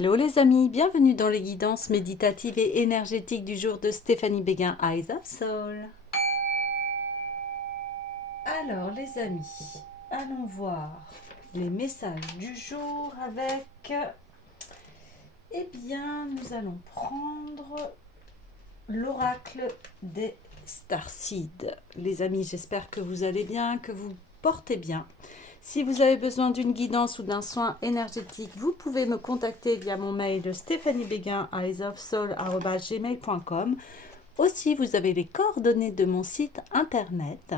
Hello les amis, bienvenue dans les guidances méditatives et énergétiques du jour de Stéphanie Béguin, Eyes of Soul. Alors les amis, allons voir les messages du jour avec... Eh bien, nous allons prendre l'oracle des Starseeds. Les amis, j'espère que vous allez bien, que vous portez bien. Si vous avez besoin d'une guidance ou d'un soin énergétique, vous pouvez me contacter via mon mail stéphaniebeguin@eyesofsoul@gmail.com. Aussi, vous avez les coordonnées de mon site internet.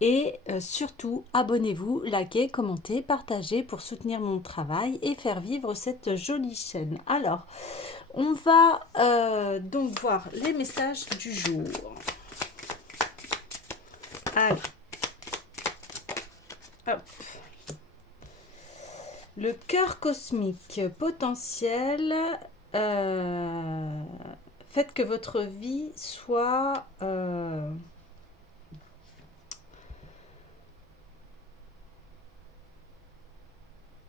Et surtout, abonnez-vous, likez, commentez, partagez pour soutenir mon travail et faire vivre cette jolie chaîne. Alors, on va donc voir les messages du jour. Allez. Hop. Le cœur cosmique potentiel, faites que votre vie soit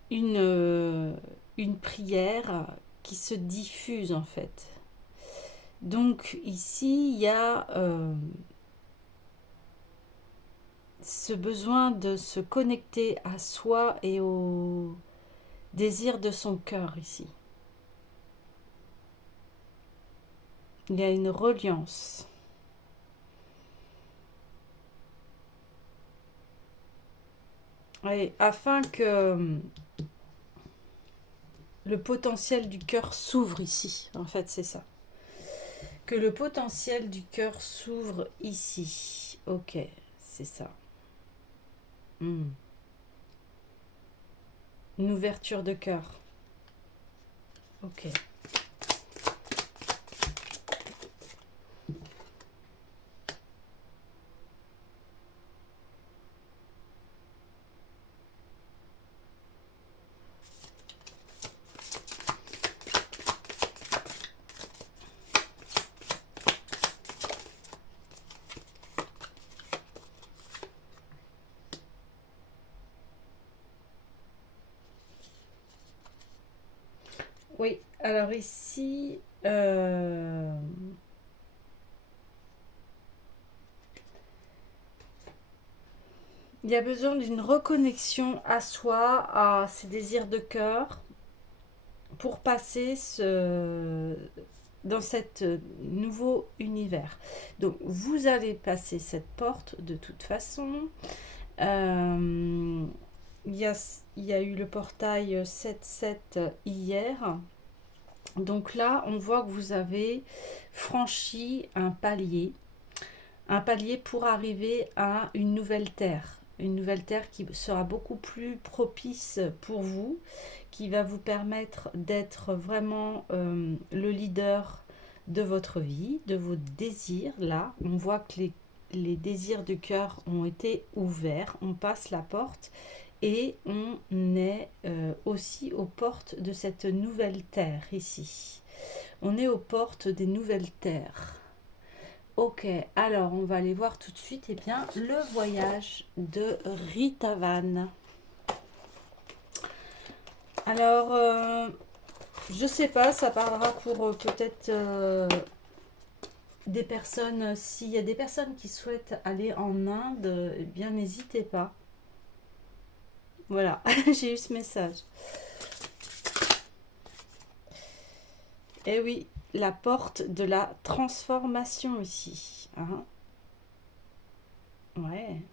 une prière qui se diffuse en fait. Donc ici, il y a ce besoin de se connecter à soi et au désir de son cœur ici. Il y a une reliance. Et afin que le potentiel du cœur s'ouvre ici, en fait c'est ça. Que le potentiel du cœur s'ouvre ici. Ok, c'est ça. Une ouverture de cœur. Ok. Oui, alors ici, il y a besoin d'une reconnexion à soi, à ses désirs de cœur, pour passer dans cet nouveau univers. Donc, vous allez passer cette porte de toute façon. Il y a eu le portail 7-7 hier. Donc là, on voit que vous avez franchi un palier pour arriver à une nouvelle terre. Une nouvelle terre qui sera beaucoup plus propice pour vous, qui va vous permettre d'être vraiment le leader de votre vie, de vos désirs. Là, on voit que les désirs du cœur ont été ouverts, on passe la porte et on est aussi aux portes de cette nouvelle terre ici. On est aux portes des nouvelles terres. Ok, alors on va aller voir tout de suite bien, le voyage de Ritavan. Alors, je sais pas, ça parlera pour peut-être des personnes, s'il y a des personnes qui souhaitent aller en Inde, eh bien n'hésitez pas. Voilà, j'ai eu ce message. Eh oui, la porte de la transformation ici. Hein. Ouais.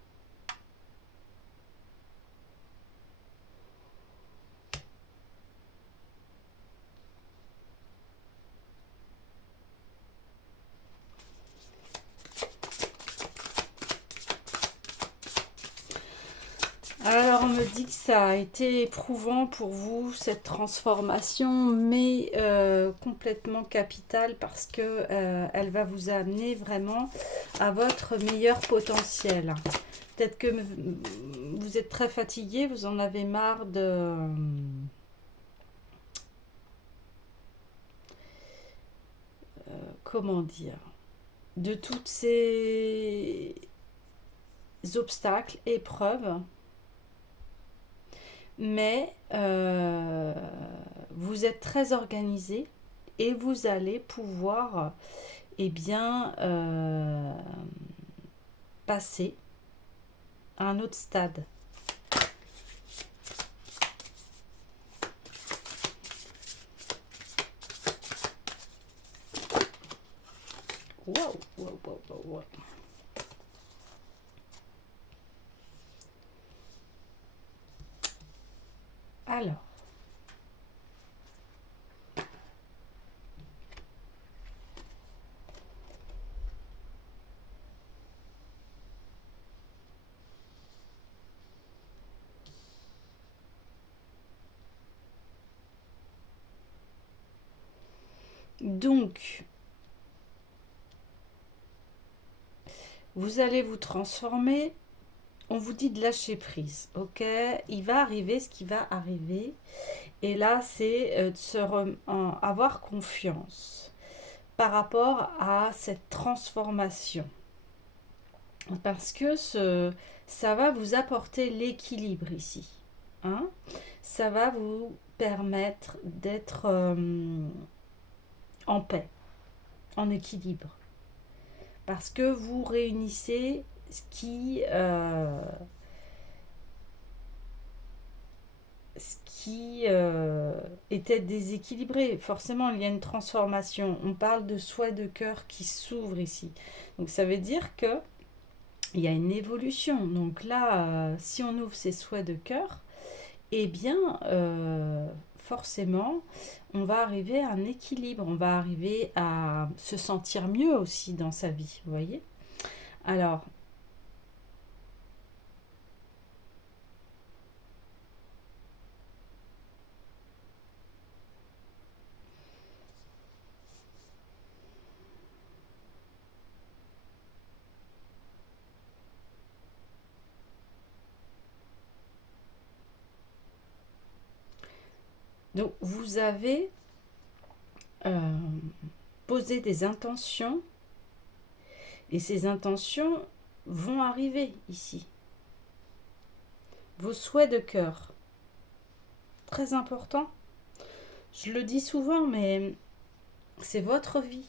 Alors on me dit que ça a été éprouvant pour vous, cette transformation, mais complètement capitale parce que elle va vous amener vraiment à votre meilleur potentiel. Peut-être que vous êtes très fatigué, vous en avez marre de... comment dire, de toutes ces obstacles, épreuves. Mais vous êtes très organisé et vous allez pouvoir eh bien, passer à un autre stade. Wow, wow, wow, wow, wow. Alors, donc, vous allez vous transformer. On vous dit de lâcher prise, ok? Il va arriver ce qui va arriver. Et là, c'est de avoir confiance par rapport à cette transformation. Parce que ça va vous apporter l'équilibre ici. Hein? Ça va vous permettre d'être en paix, en équilibre. Parce que vous réunissez ce qui était déséquilibré. Forcément, il y a une transformation. On parle de souhait de cœur qui s'ouvre ici. Donc ça veut dire que il y a une évolution. Donc là, si on ouvre ces souhaits de cœur, eh bien, forcément, on va arriver à un équilibre. On va arriver à se sentir mieux aussi dans sa vie. Vous voyez? Alors, donc vous avez euh, posé des intentions et ces intentions vont arriver ici. Vos souhaits de cœur, très important. Je le dis souvent, mais c'est votre vie.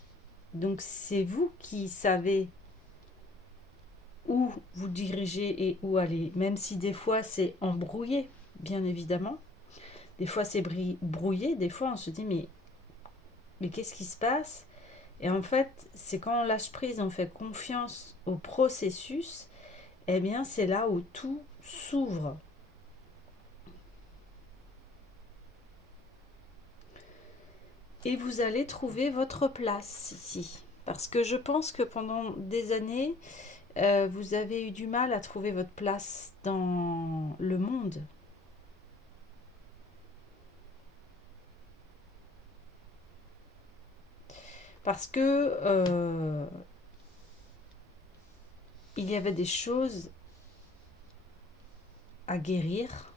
Donc c'est vous qui savez où vous dirigez et où aller. Même si des fois c'est embrouillé, bien évidemment. Des fois c'est brouillé, des fois on se dit mais qu'est-ce qui se passe? Et en fait, c'est quand on lâche prise, on fait confiance au processus, eh bien c'est là où tout s'ouvre. Et vous allez trouver votre place ici. Parce que je pense que pendant des années, vous avez eu du mal à trouver votre place dans le monde. Parce que il y avait des choses à guérir,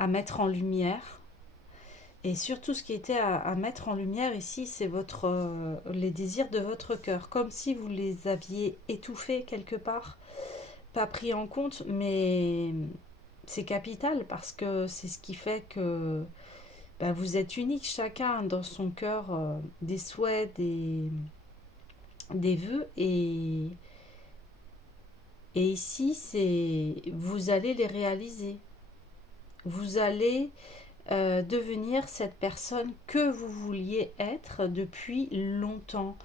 à mettre en lumière. Et surtout, ce qui était à mettre en lumière ici, c'est les désirs de votre cœur. Comme si vous les aviez étouffés quelque part, pas pris en compte, mais c'est capital parce que c'est ce qui fait que bah, vous êtes unique, chacun dans son cœur, des souhaits, des vœux. Et ici, vous allez les réaliser. Vous allez devenir cette personne que vous vouliez être depuis longtemps.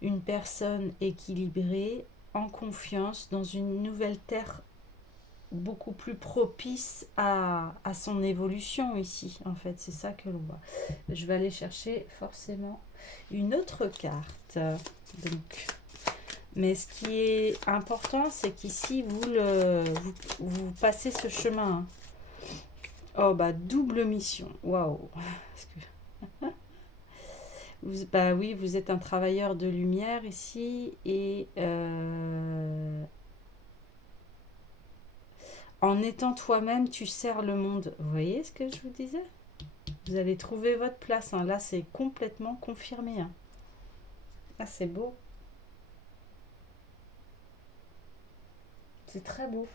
Une personne équilibrée, en confiance, dans une nouvelle terre beaucoup plus propice à son évolution ici. En fait, c'est ça que l'on voit. Je vais aller chercher forcément une autre carte. Donc, mais ce qui est important, c'est qu'ici, vous passez ce chemin. Oh, bah, double mission. Waouh! Bah oui, vous êtes un travailleur de lumière ici et en étant toi-même, tu sers le monde. Vous voyez ce que je vous disais? Vous allez trouver votre place. Hein. Là, c'est complètement confirmé. Hein. Ah, c'est beau. C'est très beau.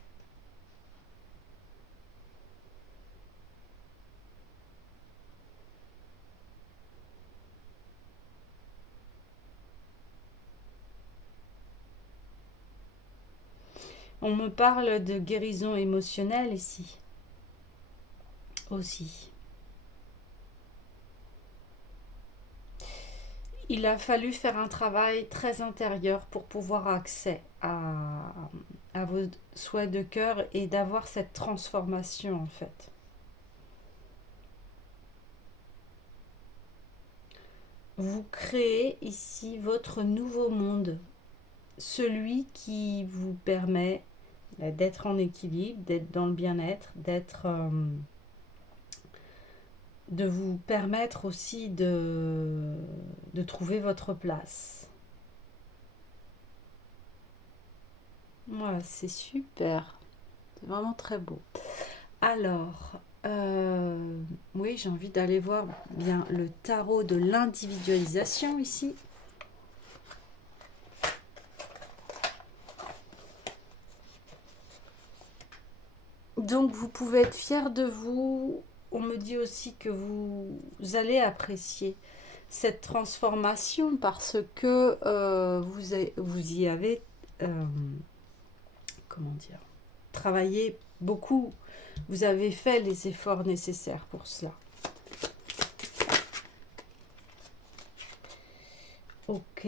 On me parle de guérison émotionnelle ici aussi. Il a fallu faire un travail très intérieur pour pouvoir accès à vos souhaits de cœur et d'avoir cette transformation en fait. Vous créez ici votre nouveau monde, celui qui vous permet d'être en équilibre, d'être dans le bien-être, de vous permettre aussi de trouver votre place. Voilà, c'est super. C'est vraiment très beau. Alors, oui, j'ai envie d'aller voir bien le tarot de l'individualisation ici. Donc, vous pouvez être fier de vous. On me dit aussi que vous allez apprécier cette transformation parce que vous y avez, comment dire, travaillé beaucoup. Vous avez fait les efforts nécessaires pour cela. Ok.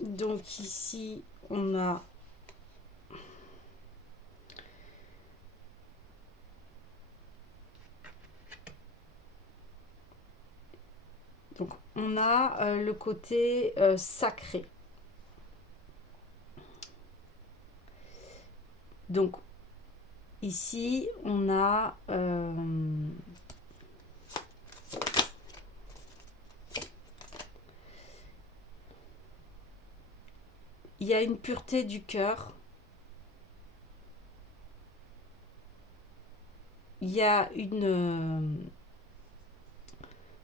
Donc ici, on a le côté sacré. Donc ici, on a il y a une pureté du cœur. Il y a une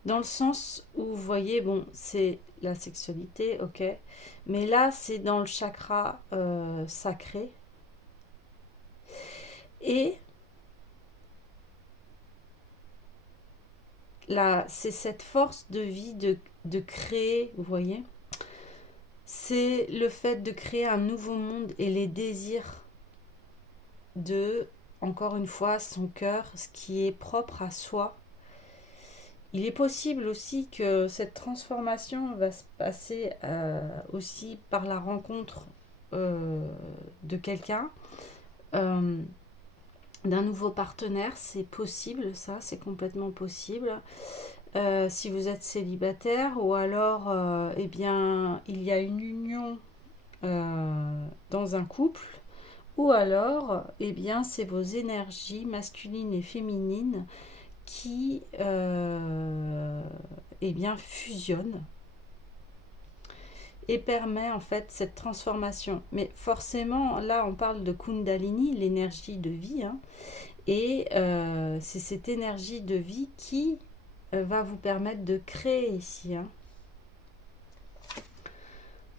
dans le sens où vous voyez, bon, c'est la sexualité, ok, mais là, c'est dans le chakra sacré. Et là, c'est cette force de vie de créer, vous voyez, c'est le fait de créer un nouveau monde et les désirs de, encore une fois, son cœur, ce qui est propre à soi. Il est possible aussi que cette transformation va se passer aussi par la rencontre de quelqu'un, d'un nouveau partenaire. C'est possible, ça, c'est complètement possible. Si vous êtes célibataire ou alors, eh bien, il y a une union dans un couple. Ou alors, eh bien, c'est vos énergies masculines et féminines qui eh bien, fusionnent et permet en fait cette transformation. Mais forcément, là, on parle de Kundalini, l'énergie de vie, hein, et c'est cette énergie de vie qui va vous permettre de créer ici. Hein.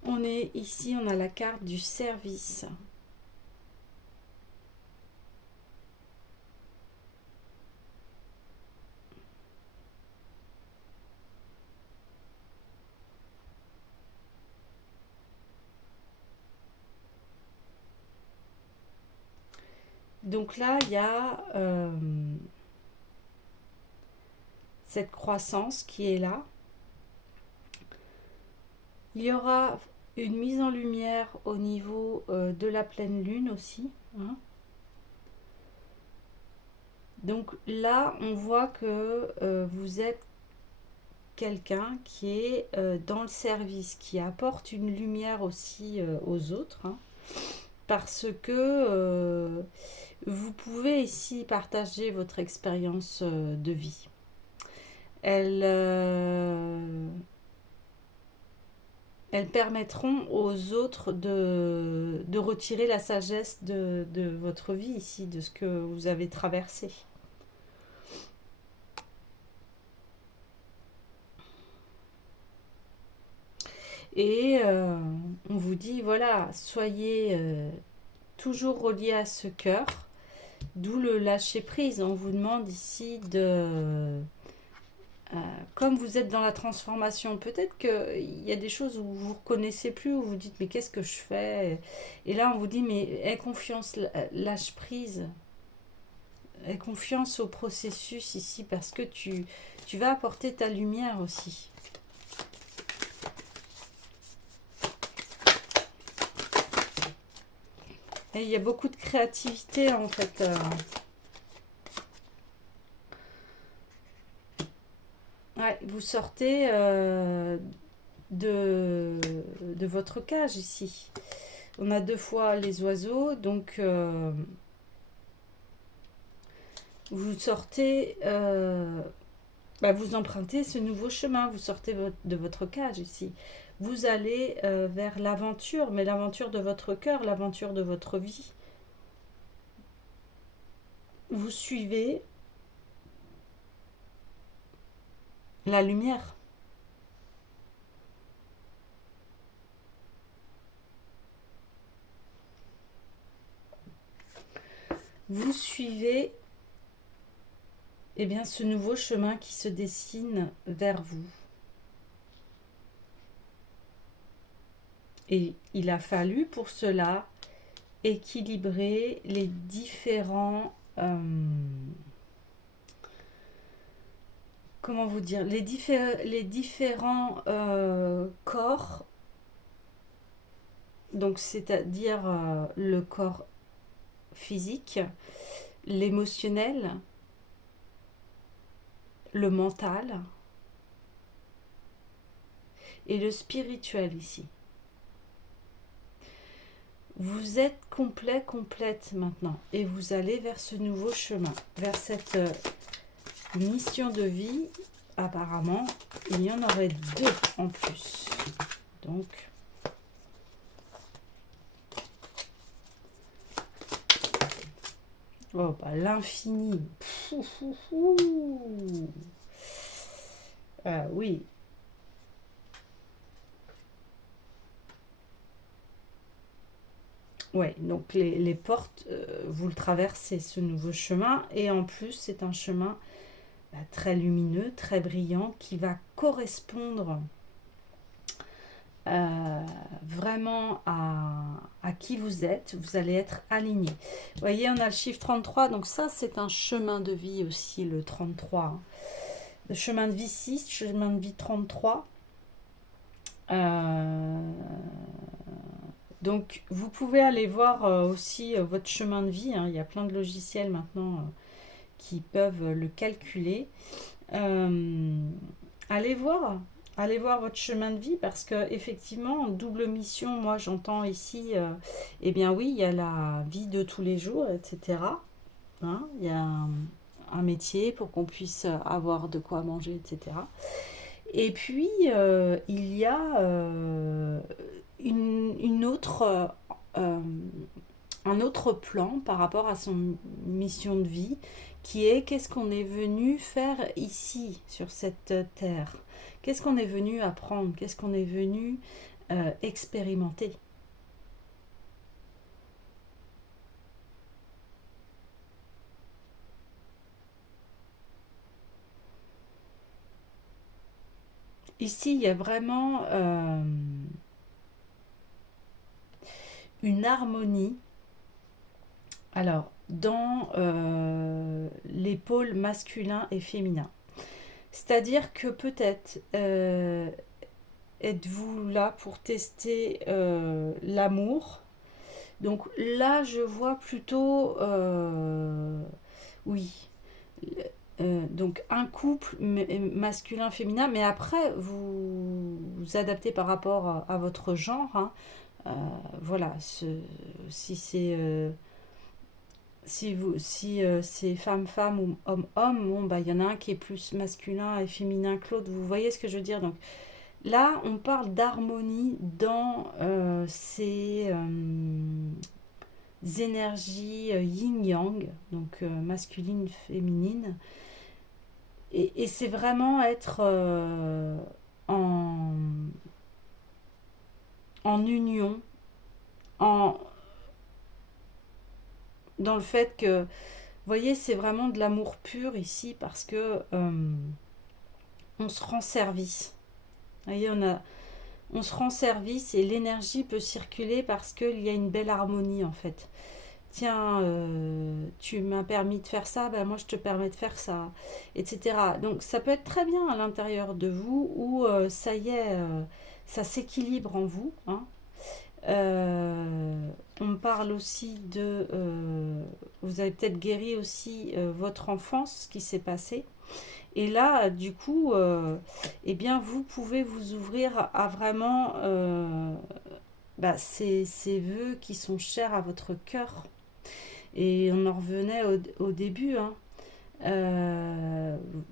On est ici, on a la carte du service. Donc là, il y a cette croissance qui est là. Il y aura une mise en lumière au niveau de la pleine lune aussi. Hein. Donc là, on voit que vous êtes quelqu'un qui est dans le service, qui apporte une lumière aussi aux autres. Hein, parce que vous pouvez ici partager votre expérience de vie. Elles permettront aux autres de retirer la sagesse de votre vie ici, de ce que vous avez traversé. Et on vous dit, voilà, soyez toujours reliés à ce cœur, d'où le lâcher prise. On vous demande ici comme vous êtes dans la transformation, peut-être qu'il y a des choses où vous ne reconnaissez plus, où vous dites mais qu'est-ce que je fais? Et là on vous dit mais aie confiance, lâche prise, aie confiance au processus ici parce que tu vas apporter ta lumière aussi. Et il y a beaucoup de créativité en fait. Ouais, vous sortez de votre cage ici. On a 2 fois les oiseaux, donc vous sortez, vous empruntez ce nouveau chemin, vous sortez de votre cage ici. Vous allez vers l'aventure, mais l'aventure de votre cœur, l'aventure de votre vie. Vous suivez la lumière. Vous suivez ce nouveau chemin qui se dessine vers vous. Et il a fallu pour cela équilibrer les différents comment vous dire, les différents corps, donc c'est-à-dire le corps physique, l'émotionnel, le mental et le spirituel ici. Vous êtes complet, complète maintenant et vous allez vers ce nouveau chemin, vers cette mission de vie. Apparemment, il y en aurait 2 en plus. Donc, oh, l'infini. Ah oui. Ouais, donc les portes, vous le traversez, ce nouveau chemin. Et en plus, c'est un chemin très lumineux, très brillant, qui va correspondre vraiment à qui vous êtes. Vous allez être aligné. Vous voyez, on a le chiffre 33, donc ça, c'est un chemin de vie aussi, le 33. Hein. Le chemin de vie 6, chemin de vie 33. Donc, vous pouvez aller voir aussi votre chemin de vie. Hein. Il y a plein de logiciels maintenant qui peuvent le calculer. Allez voir. Allez voir votre chemin de vie parce que effectivement, double mission, moi j'entends ici, eh bien oui, il y a la vie de tous les jours, etc. Hein, il y a un métier pour qu'on puisse avoir de quoi manger, etc. Et puis, il y a une autre, un autre plan par rapport à son mission de vie qui est qu'est-ce qu'on est venu faire ici sur cette terre, qu'est-ce qu'on est venu apprendre, qu'est-ce qu'on est venu expérimenter. Ici, il y a vraiment une harmonie. Alors, dans les pôles masculin et féminin. C'est-à-dire que peut-être êtes-vous là pour tester l'amour. Donc là, je vois plutôt, oui, donc un couple masculin-féminin, mais après, vous adaptez par rapport à votre genre. Hein. Voilà, si c'est si c'est femme-femme ou homme-homme, bon, bah, il y en a un qui est plus masculin et féminin que l'autre. Vous voyez ce que je veux dire? Donc là, on parle d'harmonie dans ces énergies yin-yang, donc masculine, féminine. Et c'est vraiment être en, en union, en, dans le fait que, vous voyez, c'est vraiment de l'amour pur ici parce que on se rend service. Vous voyez, on se rend service et l'énergie peut circuler parce qu'il y a une belle harmonie en fait. Tiens, tu m'as permis de faire ça, ben moi je te permets de faire ça, etc. Donc ça peut être très bien à l'intérieur de vous où ça y est, ça s'équilibre en vous, hein. On me parle aussi de... vous avez peut-être guéri aussi votre enfance, ce qui s'est passé. Et là, du coup, eh bien, vous pouvez vous ouvrir à vraiment ces vœux qui sont chers à votre cœur. Et on en revenait au début, hein.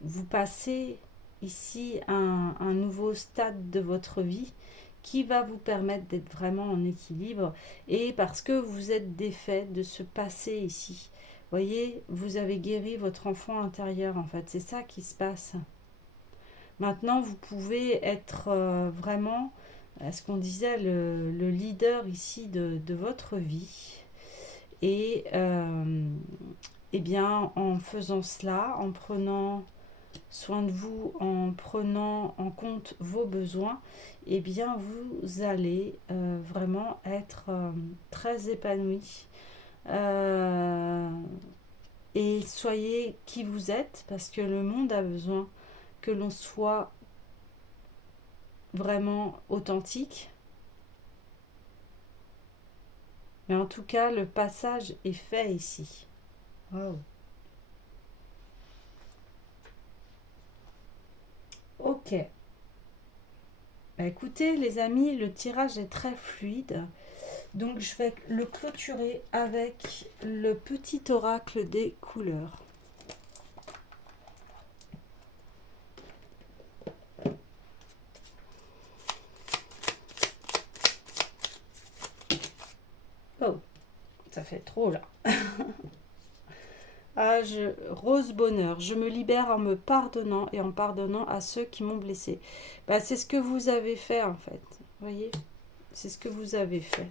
Vous passez ici un nouveau stade de votre vie qui va vous permettre d'être vraiment en équilibre et parce que vous êtes défait de ce passé ici. Voyez, vous avez guéri votre enfant intérieur en fait, c'est ça qui se passe. Maintenant, vous pouvez être vraiment, ce qu'on disait, le leader ici de votre vie. Et eh bien, en faisant cela, en prenant soin de vous, en prenant en compte vos besoins, eh bien, vous allez vraiment être très épanoui. Euh, et soyez qui vous êtes, parce que le monde a besoin que l'on soit vraiment authentique. Mais en tout cas, le passage est fait ici. Wow. Ok. Bah, écoutez, les amis, le tirage est très fluide. Donc, je vais le clôturer avec le petit oracle des couleurs. Oh, ça fait trop là. Rose bonheur, je me libère en me pardonnant et en pardonnant à ceux qui m'ont blessé. Bah, c'est ce que vous avez fait en fait. Vous voyez, c'est ce que vous avez fait.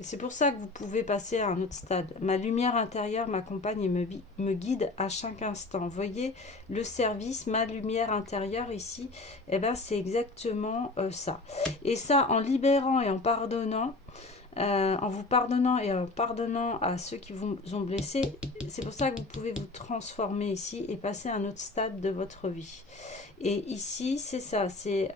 Et c'est pour ça que vous pouvez passer à un autre stade. Ma lumière intérieure m'accompagne et me guide à chaque instant. Vous voyez, le service, ma lumière intérieure ici, eh ben, c'est exactement ça. Et ça, en libérant et en pardonnant, en vous pardonnant et en pardonnant à ceux qui vous ont blessé, c'est pour ça que vous pouvez vous transformer ici et passer à un autre stade de votre vie. Et ici, c'est ça, c'est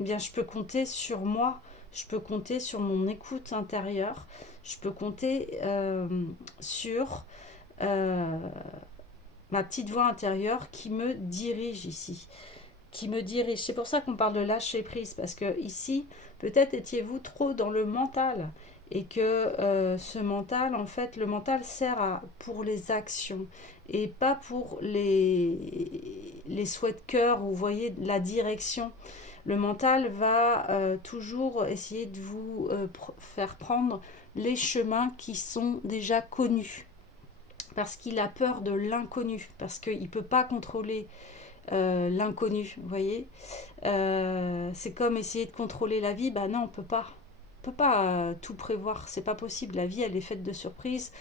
bien, je peux compter sur moi, je peux compter sur mon écoute intérieure, je peux compter sur euh, ma petite voix intérieure qui me dirige ici, qui me dirige. C'est pour ça qu'on parle de lâcher prise, parce que ici, peut-être étiez-vous trop dans le mental et que ce mental, en fait, le mental sert pour les actions et pas pour les souhaits de cœur, ou vous voyez, la direction. Le mental va toujours essayer de vous faire prendre les chemins qui sont déjà connus, parce qu'il a peur de l'inconnu, parce qu'il ne peut pas contrôler l'inconnu, vous voyez. C'est comme essayer de contrôler la vie, bah non, on peut pas. On peut pas tout prévoir, c'est pas possible. La vie, elle est faite de surprises.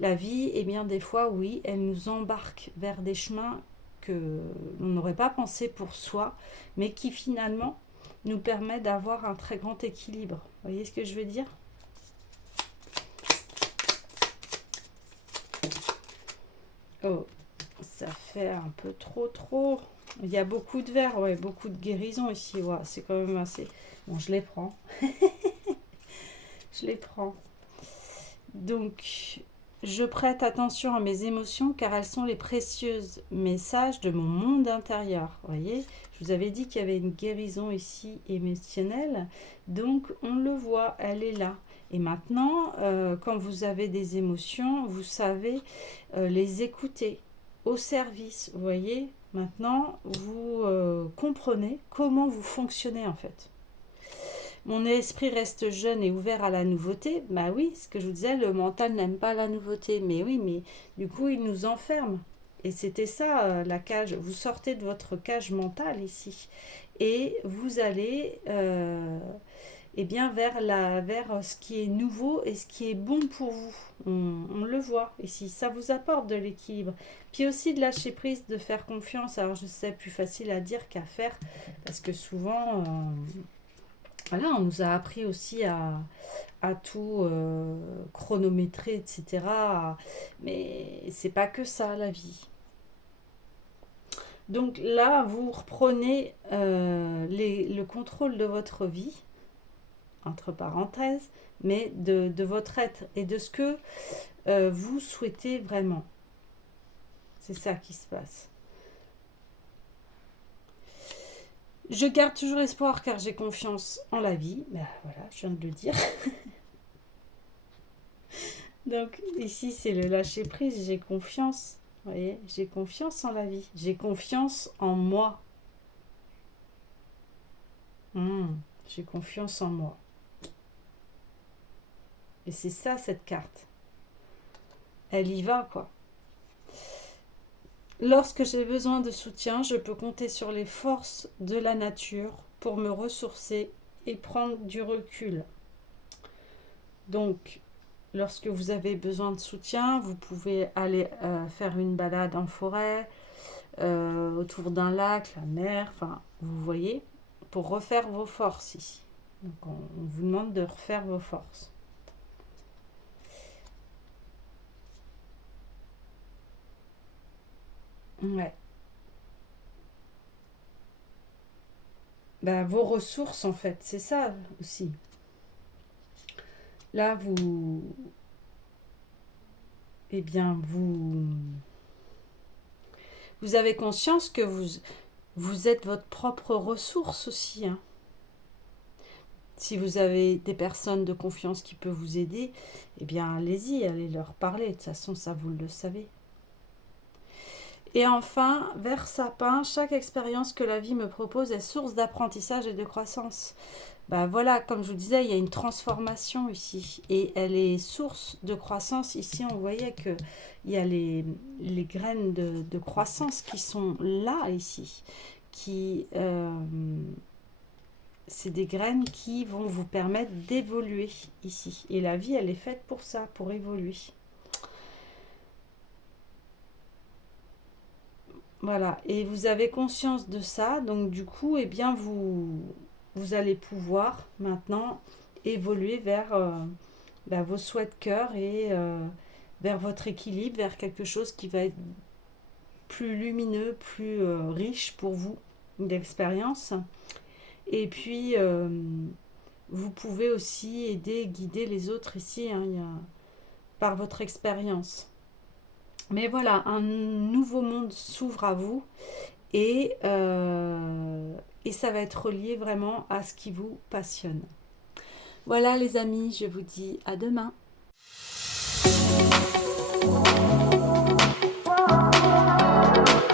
La vie, eh bien, des fois, oui, elle nous embarque vers des chemins que l'on n'aurait pas pensé pour soi, mais qui finalement nous permet d'avoir un très grand équilibre. Vous voyez ce que je veux dire? Oh, ça fait un peu trop. Il y a beaucoup de verres, ouais, beaucoup de guérison ici. Ouais, c'est quand même assez... Bon, je les prends. Je les prends. Donc, je prête attention à mes émotions car elles sont les précieux messages de mon monde intérieur. Vous voyez, je vous avais dit qu'il y avait une guérison ici émotionnelle. Donc, on le voit, elle est là. Et maintenant, quand vous avez des émotions, vous savez les écouter au service. Vous voyez, maintenant, vous comprenez comment vous fonctionnez en fait. Mon esprit reste jeune et ouvert à la nouveauté. Bah oui, ce que je vous disais, le mental n'aime pas la nouveauté. Mais oui, mais du coup, il nous enferme. Et c'était ça, la cage. Vous sortez de votre cage mentale ici. Et vous allez et bien vers ce qui est nouveau et ce qui est bon pour vous. On le voit ici, ça vous apporte de l'équilibre. Puis aussi de lâcher prise, de faire confiance. Alors je sais, plus facile à dire qu'à faire, parce que souvent, voilà, on nous a appris aussi à tout chronométrer, etc. Mais c'est pas que ça, la vie. Donc là, vous reprenez le contrôle de votre vie, entre parenthèses, mais de votre être et de ce que vous souhaitez vraiment. C'est ça qui se passe. Je garde toujours espoir car j'ai confiance en la vie. Ben voilà, je viens de le dire. Donc ici, c'est le lâcher prise, j'ai confiance. Vous voyez, j'ai confiance en la vie. J'ai confiance en moi. J'ai confiance en moi. Et c'est ça, cette carte. Elle y va, quoi. Lorsque j'ai besoin de soutien, je peux compter sur les forces de la nature pour me ressourcer et prendre du recul. Donc, lorsque vous avez besoin de soutien, vous pouvez aller faire une balade en forêt, autour d'un lac, la mer, enfin, vous voyez, pour refaire vos forces ici. Donc, on vous demande de refaire vos forces. Ouais. Ben, vos ressources, en fait, c'est ça aussi. Là, eh bien, vous avez conscience que vous êtes votre propre ressource aussi, hein. Si vous avez des personnes de confiance qui peuvent vous aider, eh bien, allez-y, allez leur parler. De toute façon, ça, vous le savez. Et enfin, vers sapin, chaque expérience que la vie me propose est source d'apprentissage et de croissance. Ben voilà, comme je vous disais, il y a une transformation ici. Et elle est source de croissance. Ici, on voyait qu'il y a les graines de croissance qui sont là, ici. C'est des graines qui vont vous permettre d'évoluer ici. Et la vie, elle est faite pour ça, pour évoluer. Voilà, et vous avez conscience de ça, donc du coup, eh bien, vous allez pouvoir maintenant évoluer vers vos souhaits de cœur et vers votre équilibre, vers quelque chose qui va être plus lumineux, plus riche pour vous d'expérience. Et puis, vous pouvez aussi aider, guider les autres ici, hein, par votre expérience. Mais voilà, un nouveau monde s'ouvre à vous et ça va être relié vraiment à ce qui vous passionne. Voilà les amis, je vous dis à demain.